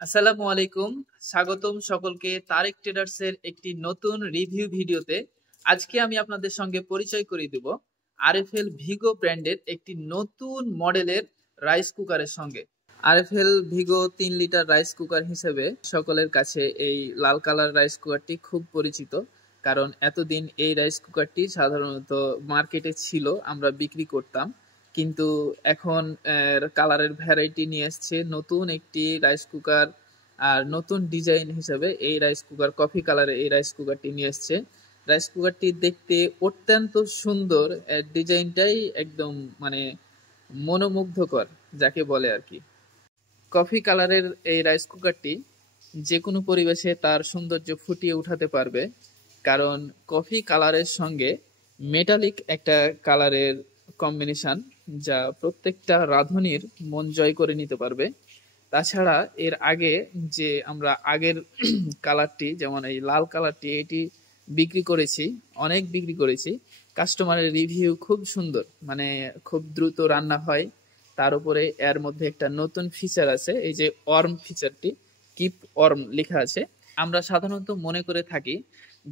আসসালামু আলাইকুম। স্বাগতম সকলকে তারেক ট্রেডার্স এর একটি নতুন রিভিউ ভিডিওতে। আজকে আমি আপনাদের সঙ্গে পরিচয় করিয়ে দেব আরএফএল ভিগো ব্র্যান্ডের একটি নতুন মডেলের রাইস কুকারের সঙ্গে। আরএফএল ভিগো 3 লিটার রাইস কুকার হিসেবে সকলের কাছে এই লাল কালার রাইস কুকারটি খুব পরিচিত। কারণ এতদিন এই রাইস কুকারটি সাধারণত মার্কেটে ছিল, আমরা বিক্রি করতাম। কিন্তু এখন কালারের ভ্যারাইটি নিয়ে এসছে নতুন একটি রাইস কুকার, আর নতুন ডিজাইন হিসেবে এই রাইস কুকার কফি কালারের এই রাইস কুকারটি নিয়ে এসছে। রাইস কুকারটি দেখতে অত্যন্ত সুন্দর, ডিজাইনটাই একদম মানে মনোমুগ্ধকর যাকে বলে আর কি। কফি কালারের এই রাইস কুকারটি যে কোনো পরিবেশে তার সৌন্দর্য ফুটিয়ে উঠাতে পারবে, কারণ কফি কালারের সঙ্গে মেটালিক একটা কালারের কম্বিনেশন যা প্রত্যেকটা রাঁধুনির মন জয় করে নিতে পারবে। তাছাড়া এর আগে যে আমরা আগের কালারটি, যেমন এই লাল কালারটি, এটি বিক্রি করেছি, অনেক বিক্রি করেছি। কাস্টমারের রিভিউ খুব সুন্দর, মানে খুব দ্রুত রান্না হয়। তার উপরে এর মধ্যে একটা নতুন ফিচার আছে, এই যে ওয়ার্ম ফিচারটি, কিপ ওয়ার্ম লেখা আছে। আমরা সাধারণত মনে করে থাকি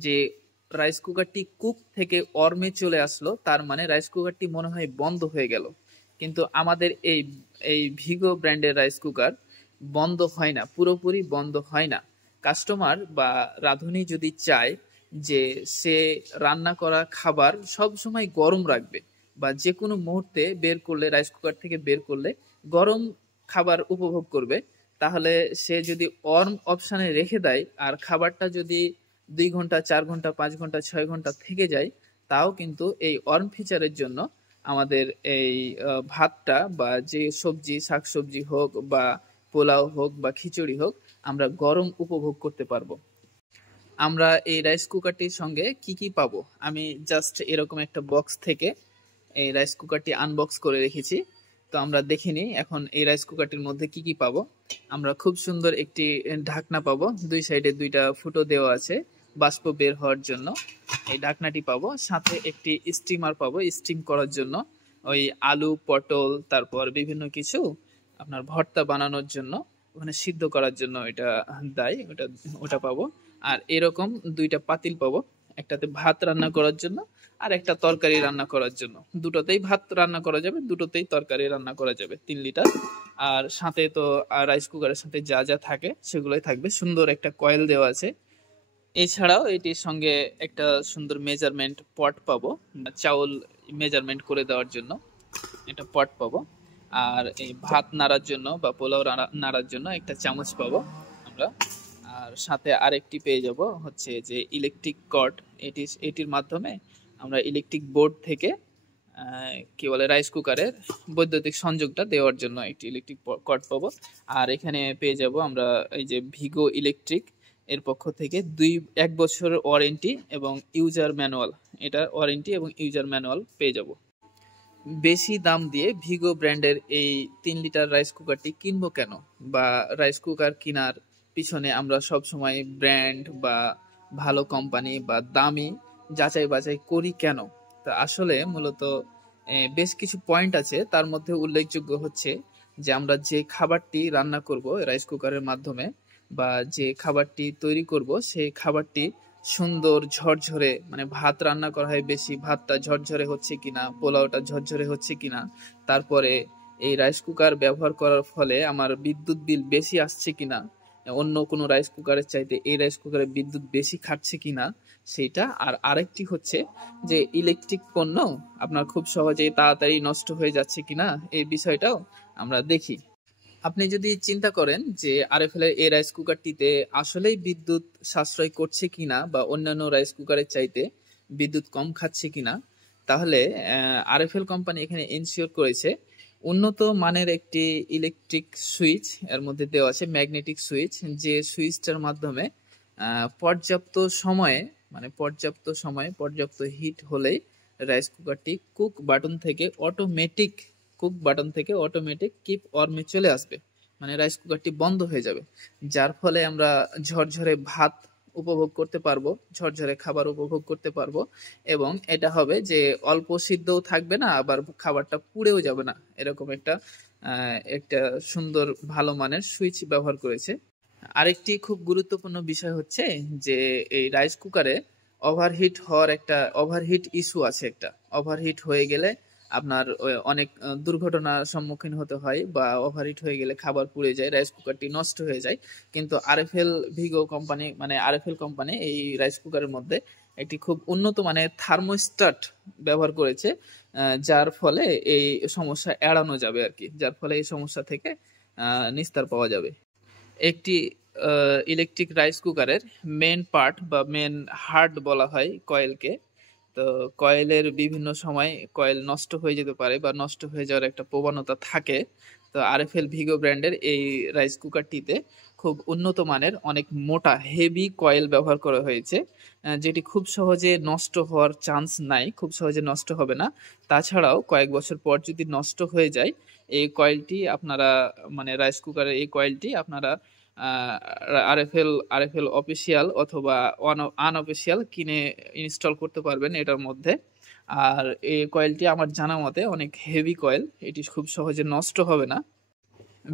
যে রাইস কুকারটি কুক থেকে ওয়ার্মে চলে আসলো, তার মানে রাইস কুকারটি মনে হয় বন্ধ হয়ে গেল। কিন্তু আমাদের এই এই ভিগো ব্র্যান্ডের রাইস কুকার বন্ধ হয় না, পুরোপুরি বন্ধ হয় না। কাস্টমার বা রাঁধুনি যদি চায় যে সে রান্না করা খাবার সব সময় গরম রাখবে, বা যে কোনো মুহূর্তে বের করলে, রাইস কুকার থেকে বের করলে গরম খাবার উপভোগ করবে, তাহলে সে যদি ওয়ার্ম অপশানে রেখে দেয় আর খাবারটা যদি 2 ঘন্টা, 4 ঘন্টা, 5 ঘন্টা, 6 ঘন্টা থেকে যায়, তাও কিন্তু এই ওয়ার্ম ফিচারের জন্য আমাদের এই ভাতটা বা যে সবজি, শাকসবজি হোক বা পোলাও হোক বা খিচুড়ি হোক, আমরা গরম উপভোগ করতে পারবো। আমরা এই রাইস কুকারটির সঙ্গে কি কি পাবো, আমি জাস্ট এরকম একটা বক্স থেকে এই রাইস কুকারটি আনবক্স করে রেখেছি। তো আমরা দেখে নিই এখন এই রাইস কুকারটির মধ্যে কি কি পাবো। আমরা খুব সুন্দর একটি ঢাকনা পাবো, দুই সাইডে দুইটা ফুটো দেওয়া আছে বাষ্প বের হওয়ার জন্য, এই ঢাকনাটি পাবো। সাথে একটি স্টিমার পাবো স্টিম করার জন্য, ওই আলু, পটল, তারপর বিভিন্ন কিছু আপনার ভর্তা বানানোর জন্য, ওখানে সিদ্ধ করার জন্য এটা দেয়, ওটা পাবো। আর এরকম দুইটা পাতিল পাবো, একটাতে ভাত রান্না করার জন্য আর একটা তরকারি রান্না করার জন্য। দুটোতেই ভাত রান্না করা যাবে, দুটোতেই তরকারি রান্না করা যাবে, 3 লিটার। আর সাথে তো রাইস কুকারের সাথে যা যা থাকে সেগুলোই থাকবে। সুন্দর একটা কয়েল দেওয়া আছে। এছাড়াও এটির সঙ্গে একটা সুন্দর মেজারমেন্ট পট পাবো, চাউল মেজারমেন্ট করে দেওয়ার জন্য একটা পট পাবো। আর এই ভাত নাড়ার জন্য বা পোলাও নাড়ার জন্য একটা চামচ পাবো আমরা। আর সাথে আরেকটি পেয়ে যাব হচ্ছে যে ইলেকট্রিক কর্ড, এটির মাধ্যমে আমরা ইলেকট্রিক বোর্ড থেকে কি বলে রাইস কুকারের বৈদ্যুতিক সংযোগটা দেওয়ার জন্য একটি ইলেকট্রিক কর্ড পাবো। আর এখানে পেয়ে যাব আমরা এই যে ভিগো ইলেকট্রিক এর পক্ষ থেকে 1 বছর ওয়ারেন্টি এবং ইউজার ম্যানুয়াল, এটা ওয়ারেন্টি এবং ইউজার ম্যানুয়াল পেয়ে যাব। বেশি দাম দিয়ে ভিগো ব্র্যান্ডের এই 3 লিটার রাইস কুকারটি কিনবো কেন, বা রাইস কুকার কেনার পিছনে আমরা সব সময় ব্র্যান্ড বা ভালো কোম্পানি বা দামি যাচাই বাছাই করি কেন? তা আসলে মূলত বেশ কিছু পয়েন্ট আছে। তার মধ্যে উল্লেখযোগ্য হচ্ছে যে আমরা যে খাবারটি রান্না করব রাইস কুকারের মাধ্যমে, বা যে খাবারটি তৈরি করব, সেই খাবারটি সুন্দর ঝরঝরে, মানে ভাত রান্না করা হয় বেশি, ভাতটা ঝরঝরে হচ্ছে কিনা, পোলাওটা ঝরঝরে হচ্ছে কিনা, তারপরে এই রাইস কুকার ব্যবহার করার ফলে আমার বিদ্যুৎ বিল বেশি আসছে কিনা, অন্য কোনো রাইস কুকারের চাইতে এই রাইস কুকারে বিদ্যুৎ বেশি খাচ্ছে কিনা সেইটা। আর আরেকটি হচ্ছে যে ইলেকট্রিক পণ্য আপনার খুব সহজেই তাড়াতাড়ি নষ্ট হয়ে যাচ্ছে কিনা, এই বিষয়টাও আমরা দেখি। আপনি যদি চিন্তা করেন যে আরএফএল এর এই রাইস কুকারটিতে আসলেই বিদ্যুৎ সাশ্রয় করছে কিনা বা অন্যান্য রাইস কুকারের চাইতে বিদ্যুৎ কম খাচ্ছে কিনা, তাহলে আরএফএল কোম্পানি এখানে এনশিওর করেছে উন্নত মানের একটি ইলেকট্রিক সুইচ এর মধ্যে দেওয়া আছে, ম্যাগনেটিক সুইচ, যে সুইচটার মাধ্যমে পর্যাপ্ত সময়ে, মানে পর্যাপ্ত হিট হলেই রাইস কুকারটি কুক বাটন থেকে অটোমেটিক কিপ ওয়ার্মে চলে আসবে, মানে রাইস কুকারটি বন্ধ হয়ে যাবে। যার ফলে আমরা ঝরঝরে ভাত উপভোগ করতে পারবো, ঝরঝরে খাবার উপভোগ করতে পারবো। এবং এটা হবে যে অল্প সিদ্ধও থাকবে না, আবার খাবারটা পুড়েও যাবে না, এরকম একটা সুন্দর ভালো মানের সুইচ ব্যবহার করেছে। আরেকটি খুব গুরুত্বপূর্ণ বিষয় হচ্ছে যে এই রাইস কুকারে ওভারহিট হওয়ার একটা ওভারহিট ইস্যু আছে। একটা ওভারহিট হয়ে গেলে আপনার অনেক দুর্ঘটনার সম্মুখীন হতে হয়, বা ওভারহিট হয়ে গেলে খাবার পুড়ে যায়, রাইস কুকারটি নষ্ট হয়ে যায়। কিন্তু আরএফএল ভিগো কোম্পানি, মানে আরএফএল কোম্পানি এই রাইস কুকারের মধ্যে একটি খুব উন্নত মানের থার্মোস্ট্যাট ব্যবহার করেছে, যার ফলে এই সমস্যা এড়ানো যাবে আর কি, যার ফলে এই সমস্যা থেকে নিস্তার পাওয়া যাবে। একটি ইলেকট্রিক রাইস কুকারের মেন পার্ট বা মেন হার্ট বলা হয় কয়েলকে। তো কয়েলের বিভিন্ন সময় কয়েল নষ্ট হয়ে যেতে পারে বা নষ্ট হয়ে যাওয়ার একটা প্রবণতা থাকে। তো আরএফএল ভিগো ব্র্যান্ডের এই রাইস কুকারটিতে খুব উন্নত মানের অনেক মোটা হেভি কয়েল ব্যবহার করা হয়েছে, যেটি খুব সহজে নষ্ট হওয়ার চান্স নাই, খুব সহজে নষ্ট হবে না। তাছাড়াও কয়েক বছর পর যদি নষ্ট হয়ে যায়, এই কয়েলটি আপনারা, মানে রাইস কুকারের এই কয়েলটি আপনারা আরএফএল অফিসিয়াল অথবা আনঅফিসিয়াল কিনে ইনস্টল করতে পারবেন এটার মধ্যে। আর এই কয়েলটি আমার জানা মতে অনেক হেভি কয়েল, এটি খুব সহজে নষ্ট হবে না।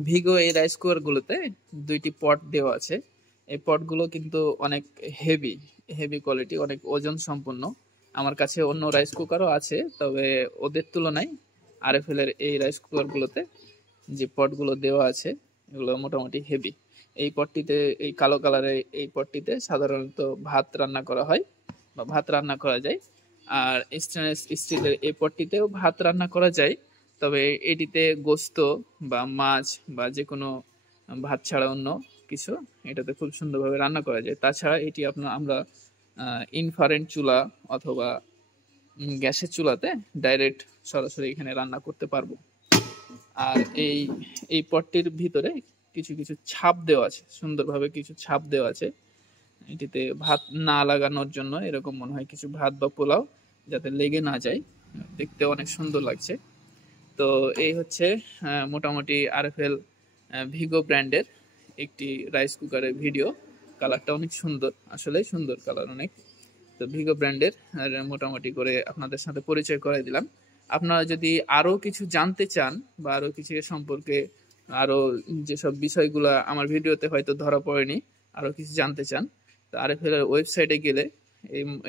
ভিগো এই রাইস কুকারগুলোতে দুইটি পট দেওয়া আছে। এই পটগুলো কিন্তু অনেক হেভি হেভি কোয়ালিটি, অনেক ওজন সম্পন্ন। আমার কাছে অন্য রাইস কুকারও আছে, তবে ওদের তুলনায় আরএফএল এর এই রাইস কুকারগুলোতে যে পটগুলো দেওয়া আছে এগুলো মোটামুটি হেভি। এই পটটিতে, এই কালো কালারের এই পটটিতে সাধারণত ভাত রান্না করা হয় বা ভাত রান্না করা যায়। আর স্টেনলেস স্টিলের এই পটটিতেও ভাত রান্না করা যায়, তবে এটিতে গোস্ত বা মাছ বা যে কোনো ভাত ছাড়া অন্য কিছু এটাতে খুব সুন্দরভাবে রান্না করা যায়। তাছাড়া এটি আমরা ইনফ্রারেড চুলা অথবা গ্যাসের চুলাতে ডাইরেক্ট সরাসরি এখানে রান্না করতে পারবো। আর এই পটটির ভিতরে কিছু কিছু ছাপ দেওয়া আছে, সুন্দরভাবে কিছু ছাপ দেওয়া আছে এটিতে ভাত না লাগানোর জন্য। এরকম মনে হয় কিছু ভাত বা পোলাও যাতে লেগে না যায়, দেখতে অনেক সুন্দর লাগছে। তো এই হচ্ছে মোটামুটি আরএফএল ভিগো ব্র্যান্ডের একটি রাইস কুকারের ভিডিও। কালারটা অনেক সুন্দর, আসলে সুন্দর কালার অনেক। তো ভিগো ব্র্যান্ডের মোটামুটি করে আপনাদের সাথে পরিচয় করাই দিলাম। আপনারা যদি আরো কিছু জানতে চান বা আরো কিছু সম্পর্কে, আরো যেসব বিষয়গুলো আমার ভিডিওতে হয়তো ধরা পড়েনি, আরো কিছু জানতে চান, তো আরএফএল এর ওয়েবসাইটে গেলে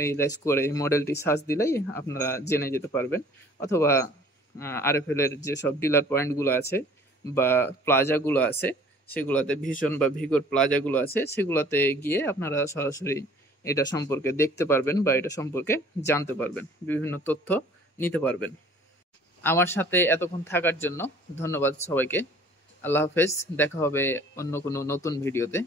এই রাইস কুকার এই মডেলটি সার্চ দিলেই আপনারা জেনে যেতে পারবেন। অথবা আরএফএল এর যেসব ডিলার পয়েন্টগুলো আছে বা প্লাজাগুলো আছে সেগুলোতে, ভীষণ বা ভিগোর প্লাজাগুলো আছে, সেগুলোতে গিয়ে আপনারা সরাসরি এটা সম্পর্কে দেখতে পারবেন বা এটা সম্পর্কে জানতে পারবেন, বিভিন্ন তথ্য নিতে পারবেন। আমার সাথে এতক্ষণ থাকার জন্য ধন্যবাদ সবাইকে। আল্লাহ হাফেজ, দেখা হবে অন্য কোনো নতুন ভিডিওতে।